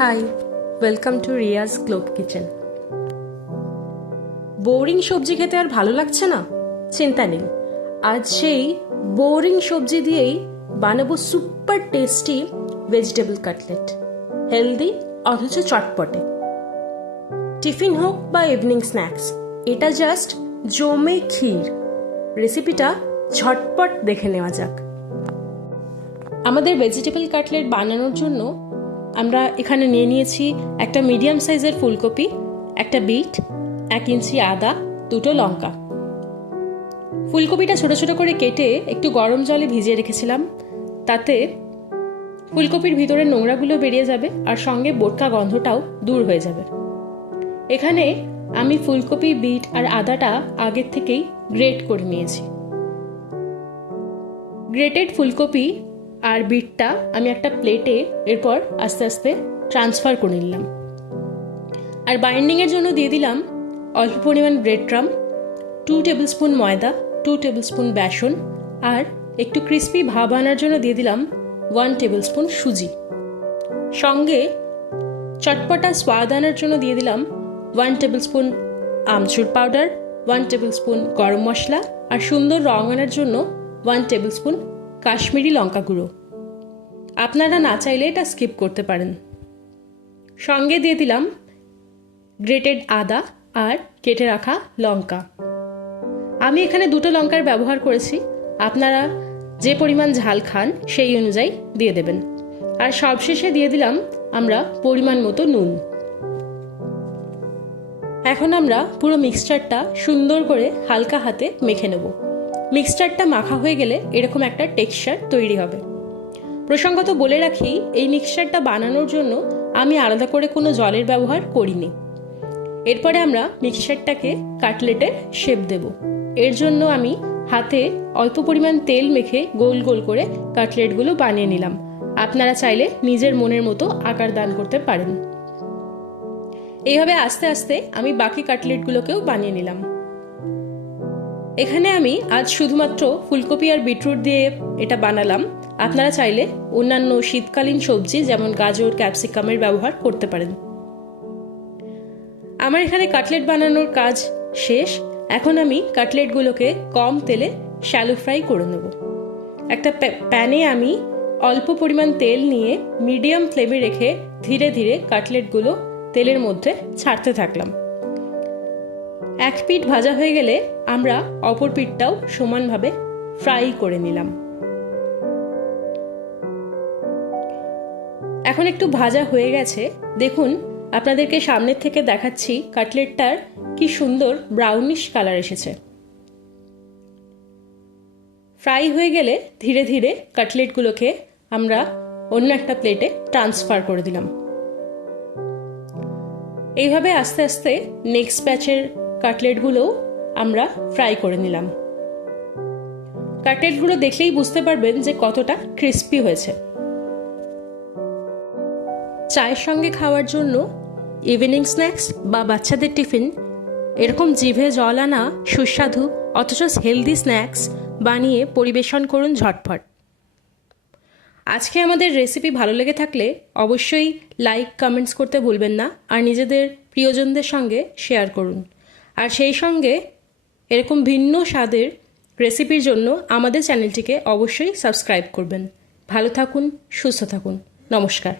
High, welcome to Riaz globe kitchen. Boring সবজি খেতে আর ভালো লাগছে না? চিন্তা নেই, আজ সেই বোরিং সবজি দিয়েই বানাবো super tasty vegetable cutlet. Healthy অথচ চটপটে। টিফিন হোক বা ইভিনিং স্ন্যাক্স, এটা জাস্ট জমে ক্ষীর। রেসিপিটা ঝটপট দেখে নেওয়া যাক। আমাদের ভেজিটেবল কাটলেট বানানোর জন্য আমরা এখানে নিয়ে নিয়েছি একটা মিডিয়াম সাইজের ফুলকপি, একটা বিট, 1 ইঞ্চি আদা, 2টো লঙ্কা। ফুলকপিটা ছোট ছোট করে কেটে একটু গরম জলে ভিজিয়ে রেখেছিলাম। তাতে ফুলকপির ভিতরে নোংরাগুলো বেরিয়ে যাবে আর সঙ্গে বোটকা গন্ধটাও দূর হয়ে যাবে। এখানে আমি ফুলকপি, বিট আর আদাটা আগের থেকেই গ্রেট করে নিয়েছি। গ্রেটেড ফুলকপি আর বিটটা আমি একটা প্লেটে এরপর আস্তে আস্তে ট্রান্সফার করে নিলাম। আর বাইন্ডিংয়ের জন্য দিয়ে দিলাম অল্প পরিমাণ ব্রেড ক্রাম্ব, 2 টেবিল স্পুন ময়দা, 2 টেবিল স্পুন বেসন, আর একটু ক্রিস্পি ভাব আনার জন্য দিয়ে দিলাম 1 টেবিল স্পুন সুজি। সঙ্গে চটপটা স্বাদ আনার জন্য দিয়ে দিলাম 1 টেবিল স্পুন আমচুর পাউডার, 1 টেবিল স্পুন গরম মশলা, আর সুন্দর রং আনার জন্য 1 টেবিল স্পুন কাশ্মীরি লঙ্কা গুঁড়ো। আপনারা না চাইলে এটা স্কিপ করতে পারেন। সঙ্গে দিয়ে দিলাম গ্রেটেড আদা আর কেটে রাখা লঙ্কা। আমি এখানে 2টো লঙ্কার ব্যবহার করেছি, আপনারা যে পরিমাণ ঝাল খান সেই অনুযায়ী দিয়ে দেবেন। আর সবশেষে দিয়ে দিলাম আমরা পরিমাণ মতো নুন। এখন আমরা পুরো মিক্সচারটা সুন্দর করে হালকা হাতে মেখে নেব। মিক্সচারটা মাখা হয়ে গেলে এরকম একটা টেক্সচার তৈরি হবে। প্রসঙ্গত বলে রাখি, এই মিক্সচারটা বানানোর জন্য আমি আলাদা করে কোনো জলের ব্যবহার করিনি। এরপরে আমরা মিক্সচারটাকে কাটলেটের শেপ দেব। এর জন্য আমি হাতে অল্প পরিমাণ তেল মেখে গোল গোল করে কাটলেটগুলো বানিয়ে নিলাম। আপনারা চাইলে নিজের মনের মতো আকার দান করতে পারেন। এইভাবে আস্তে আস্তে আমি বাকি কাটলেটগুলোকেও বানিয়ে নিলাম। এখানে আমি আজ শুধুমাত্র ফুলকপি আর বিটরুট দিয়ে এটা বানালাম। আপনারা চাইলে অন্যান্য শীতকালীন সবজি যেমন গাজর, ক্যাপসিকামের ব্যবহার করতে পারেন। আমার এখানে কাটলেট বানানোর কাজ শেষ। এখন আমি কাটলেটগুলোকে কম তেলে শ্যালো ফ্রাই করে নেব। একটা প্যানে আমি অল্প পরিমাণ তেল নিয়ে মিডিয়াম ফ্লেমে রেখে ধীরে ধীরে কাটলেটগুলো তেলের মধ্যে ছাড়তে থাকলাম। এক পিঠ ভাজা হয়ে গেলে আমরা অপর পিঠটাও সমানভাবে ফ্রাই করে নিলাম। এখন একটু ভাজা হয়ে গেছে, দেখুন আপনাদেরকে সামনের থেকে দেখাচ্ছি কাটলেটটার কি সুন্দর ব্রাউনিশ কালার এসেছে। ফ্রাই হয়ে গেলে ধীরে ধীরে কাটলেটগুলোকে আমরা অন্য একটা প্লেটে ট্রান্সফার করে দিলাম। এইভাবে আস্তে আস্তে নেক্সট ব্যাচের কাটলেটগুলোও আমরা ফ্রাই করে নিলাম। কাটলেটগুলো দেখলেই বুঝতে পারবেন যে কতটা ক্রিস্পি হয়েছে। চায়ের সঙ্গে খাওয়ার জন্য, ইভিনিং স্ন্যাক্স বা বাচ্চাদের টিফিন, এরকম জিভে জল আনা সুস্বাদু অথচ হেলদি স্ন্যাক্স বানিয়ে পরিবেশন করুন ঝটফট। আজকে আমাদের রেসিপি ভালো লেগে থাকলে অবশ্যই লাইক, কমেন্টস করতে ভুলবেন না, আর নিজেদের প্রিয়জনদের সঙ্গে শেয়ার করুন। আর সেই সঙ্গে এরকম ভিন্ন স্বাদের রেসিপির জন্য আমাদের চ্যানেলটিকে অবশ্যই সাবস্ক্রাইব করবেন। ভালো থাকুন, সুস্থ থাকুন। নমস্কার।